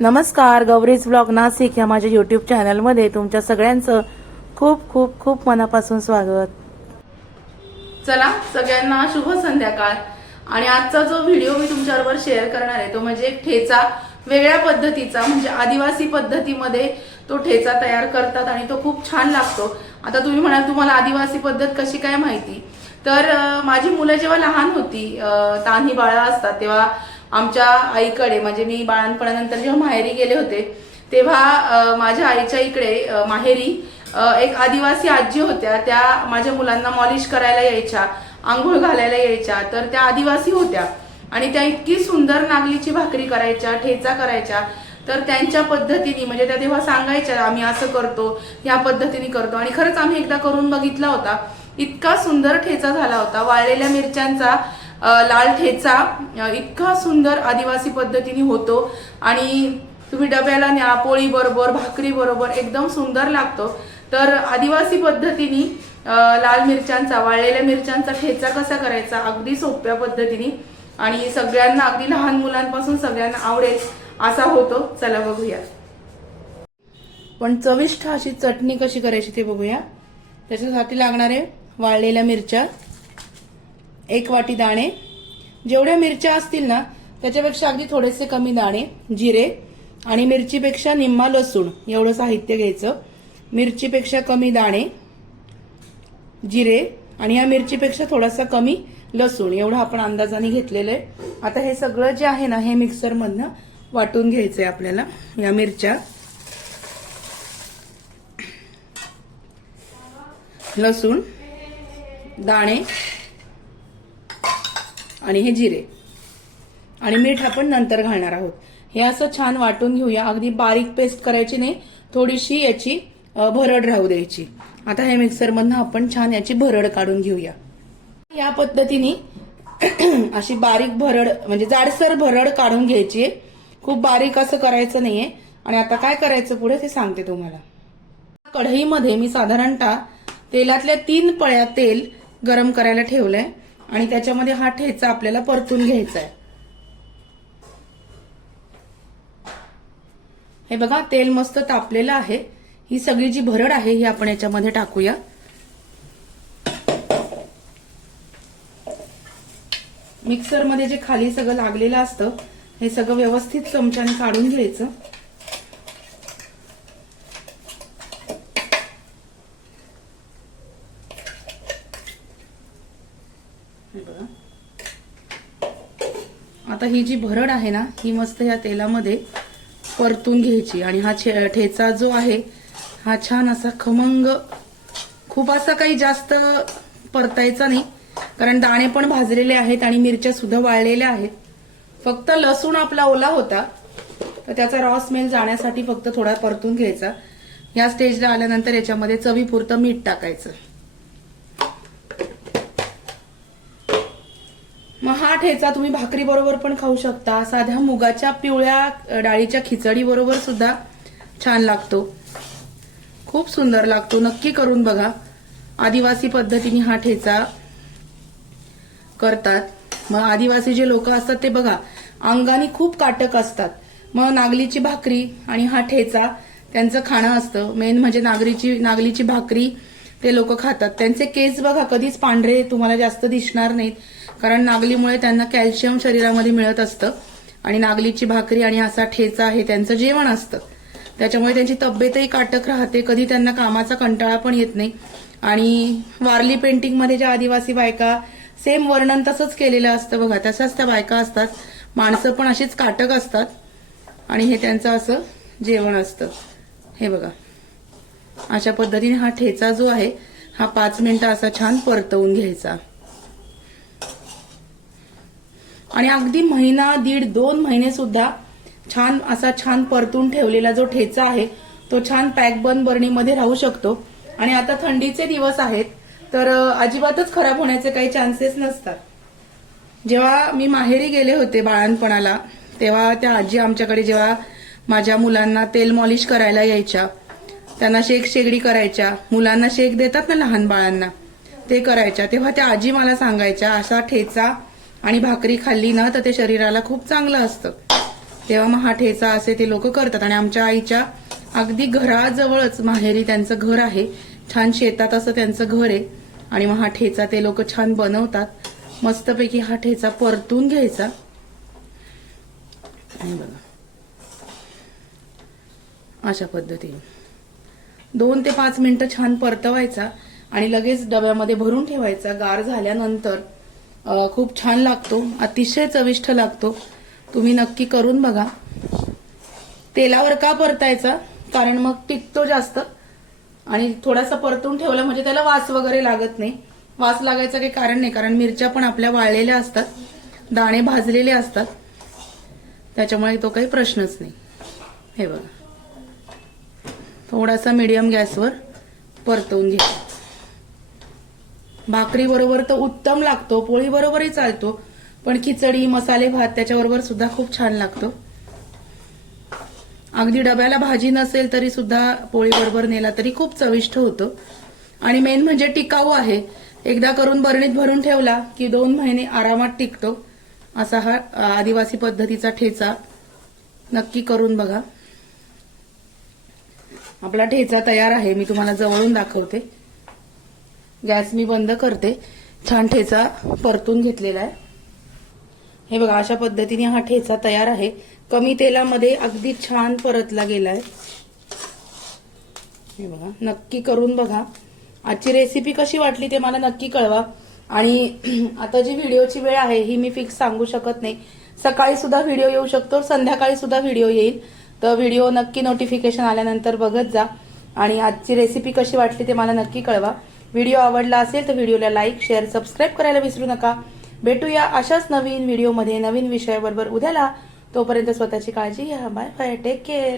नमस्कार गौरीज ब्लॉग नाशिक या माझ्या युट्यूब चॅनलमध्ये तुमच्या सगळ्यांचं खूप खूप खूप मनापासून स्वागत. चला सगळ्यांना शुभ संध्याकाळ. आणि आजचा जो व्हिडिओ मी तुमच्याबरोबर शेअर करणार आहे तो म्हणजे एक ठेचा वेगळ्या पद्धतीचा म्हणजे आदिवासी पद्धतीमध्ये तो ठेचा तयार करतात आणि तो खूप छान लागतो. आता तुम्ही म्हणाल तुम्हाला आदिवासी पद्धत कशी काय माहिती? तर माझी मुलं जेव्हा लहान होती तान्ही बाळा असतात तेव्हा आमच्या आईकडे म्हणजे मी बाळणपणानंतर जेव्हा माहेरी गेले होते तेव्हा माझ्या आईच्या इकडे माहेरी एक आदिवासी आजी होत्या. त्या माझ्या मुलांना मॉलिश करायला यायच्या आंघोळ घालायला यायच्या तर त्या आदिवासी होत्या. आणि त्या इतकी सुंदर नागलीची भाकरी करायच्या ठेचा करायच्या तर त्यांच्या पद्धतीने म्हणजे त्या तेव्हा सांगायच्या आम्ही असं करतो ह्या पद्धतीने करतो. आणि खरंच आम्ही एकदा करून बघितला होता. इतका सुंदर ठेचा झाला होता. वाळलेल्या मिरच्यांचा लाल ठेचा इतका सुंदर आदिवासी पद्धतीने होतो. आणि तुम्ही डब्याला न्या पोळी बरोबर भाकरी बरोबर एकदम सुंदर लागतो. तर आदिवासी पद्धतीने लाल मिरच्यांचा वाळलेल्या मिरच्यांचा ठेचा कसा करायचा अगदी सोप्या पद्धतीने. आणि सगळ्यांना अगदी लहान मुलांपासून सगळ्यांना आवडेल असा होतो. चला बघूया. पण चविष्ट अशी चटणी कशी करायची ते बघूया. त्याच्यासाठी लागणारे वाळलेल्या मिरच्या. एक वाटी दाणे. जेवढ्या मिरच्या असतील ना त्याच्यापेक्षा अगदी थोडेसे कमी दाणे जिरे आणि मिरचीपेक्षा निम्मा लसूण एवढं साहित्य घ्यायचं. मिरचीपेक्षा कमी दाणे जिरे आणि या मिरचीपेक्षा थोडासा कमी लसूण एवढं आपण अंदाजाने घेतलेलं आहे. आता हे सगळं जे आहे ना हे मिक्सरमधनं वाटून घ्यायचं आहे आपल्याला या मिरच्या. लसूण दाणे आणि हे जिरे. आणि मीठ आपण नंतर घालणार आहोत. हे असं छान वाटून घेऊया. अगदी बारीक पेस्ट करायची नाही. थोडीशी याची भरड राहू द्यायची. आता हे मिक्सरमधनं आपण छान याची भरड काढून घेऊया. या पद्धतीने अशी बारीक भरड म्हणजे जाडसर भरड काढून घ्यायची आहे. खूप बारीक असं करायचं नाहीये. आणि आता काय करायचं पुढे ते सांगते तुम्हाला. कढईमध्ये मी साधारणतः तेलातल्या तीन पळ्या तेल गरम करायला ठेवलंय. आणि त्याच्यामध्ये हा ठेचा आपल्याला परतून घ्यायचा आहे हे बघा तेल मस्त तापलेलं आहे. ही सगळी जी भरड आहे ही आपण याच्यामध्ये टाकूया. मिक्सरमध्ये जे खाली सगळं लागलेलं असतं हे सगळं व्यवस्थित चमच्याने काढून घ्यायचं. बघा. आता ही जी भरड आहे ना ही मस्त या तेलामध्ये परतून घ्यायची आणि हा छे- ठेचा जो आहे हा छान असा खमंग खूप असा काही जास्त परतायचा नाही कारण दाणे पण भाजलेले आहेत आणि मिरच्या सुद्धा वाळलेल्या आहेत. फक्त लसूण आपला ओला होता तर त्याचा रॉ स्मेल जाण्यासाठी फक्त थोडा परतून घ्यायचा. या स्टेजला आल्यानंतर याच्यामध्ये चवीपुरतं मीठ टाकायचं मग हा ठेचा तुम्ही भाकरी बरोबर पण खाऊ शकता. साध्या मुगाच्या पिवळ्या डाळीच्या खिचडी बरोबर सुद्धा छान लागतो. खूप सुंदर लागतो. नक्की करून बघा. आदिवासी पद्धतीने हा ठेचा करतात. मग आदिवासी जे लोक असतात ते बघा अंगाने खूप काटक असतात. मग नागलीची भाकरी आणि हा ठेचा त्यांचं खाणं असतं. मेन म्हणजे नागरीची नागलीची भाकरी ते लोक खातात. त्यांचे केस बघा कधीच पांढरे तुम्हाला जास्त दिसणार नाहीत. कारण नागलीमुळे त्यांना कॅल्शियम शरीरामध्ये मिळत असतं आणि नागलीची भाकरी आणि असा ठेचा हे त्यांचं जेवण असतं. त्याच्यामुळे त्यांची तब्येतही काटक राहते कधी त्यांना कामाचा कंटाळा पण येत नाही. आणि वारली पेंटिंगमध्ये ज्या आदिवासी बायका सेम वर्णन तसंच केलेलं असतं बघा तशाच त्या बायका असतात. माणसं पण अशीच काटक असतात. आणि हे त्यांचं असं जेवण असतं. हे बघा. अशा पद्धतीने हा ठेचा जो आहे हा पाच मिनिटं असा छान परतवून घ्यायचा. आणि अगदी महिना दीड दोन महिने सुद्धा छान असा छान परतून ठेवलेला जो ठेचा आहे तो छान पॅक बन बरणीमध्ये राहू शकतो. आणि आता थंडीचे दिवस आहेत तर अजिबातच खराब होण्याचे काही चान्सेस नसतात. जेव्हा मी माहेरी गेले होते बाळणपणाला तेव्हा त्या आजी आमच्याकडे जेव्हा माझ्या मुलांना तेल मॉलिश करायला यायच्या त्यांना शेक शेगडी करायच्या मुलांना शेक देतात ना लहान बाळांना ते करायच्या. तेव्हा त्या आजी मला सांगायच्या असा ठेचा आणि भाकरी खाल्ली ना तर ते शरीराला खूप चांगलं असतं. तेव्हा मग हा ठेचा असे ते लोक करतात. आणि आमच्या आईच्या अगदी घराजवळच माहेरी त्यांचं घर आहे. छान शेतात असं त्यांचं घर आहे. आणि मग हा ठेचा ते लोक छान बनवतात. मस्तपैकी हा ठेचा परतून घ्यायचा. आणि बघा. अशा पद्धतीने. दोन ते पाच मिनिटं छान परतवायचा आणि लगेच डब्यामध्ये भरून ठेवायचा. गार झाल्यानंतर खूप छान लागतो. अतिशय चविष्ट लागतो. तुम्ही नक्की करून बघा. तेलावर का परतायचा? कारण मग टिकतो जास्त. आणि थोडासा परतून ठेवला म्हणजे त्याला वास वगैरे लागत नाही. वास लागायचं काही कारण नाही कारण मिरच्या पण आपल्या वाळलेल्या असतात. दाणे भाजलेले असतात. त्याच्यामुळे तो काही प्रश्नच नाही. हे बघा. थोडासा मीडियम गॅसवर परतवून घ्या. भाकरी बरोबर तर उत्तम लागतो पोळी बरोबरही चालतो पण खिचडी मसाले भात त्याच्याबरोबर सुद्धा खूप छान लागतो. अगदी डब्याला भाजी नसेल तरी सुद्धा पोळी बरोबर नेला तरी खूप चविष्ट होतो. आणि मेन म्हणजे टिकाऊ आहे. एकदा करून बरणीत भरून ठेवला की दोन महिने आरामात टिकतो. असा हा आदिवासी पद्धतीचा ठेचा नक्की करून बघा. आपला ठेचा तयार आहे मी तुम्हाला जवळून दाखवते. गॅस मी बंद करते. छान ठेचा परतून घेतलेला आहे. हे बघा अशा पद्धतीने हा ठेचा तयार आहे. कमी तेलामध्ये अगदी छान परतला गेलाय. हे बघा नक्की करून बघा. आजची रेसिपी कशी वाटली ते मला नक्की कळवा. आणि आता जी व्हिडिओची वेळ आहे ही मी फिक्स सांगू शकत नाही. सकाळी सुद्धा व्हिडिओ येऊ शकतो संध्याकाळी सुद्धा व्हिडिओ येईल. तर व्हिडिओ नक्की नोटिफिकेशन आल्यानंतर बघत जा. आणि आजची रेसिपी कशी वाटली ते मला नक्की कळवा. व्हिडिओ आवडला असेल तर व्हिडिओला लाईक शेअर सबस्क्राईब करायला विसरू नका. भेटूया अशाच नवीन व्हिडिओमध्ये नवीन विषयाबरोबर उद्याला. तोपर्यंत स्वतःची काळजी घ्या. Bye bye. Take care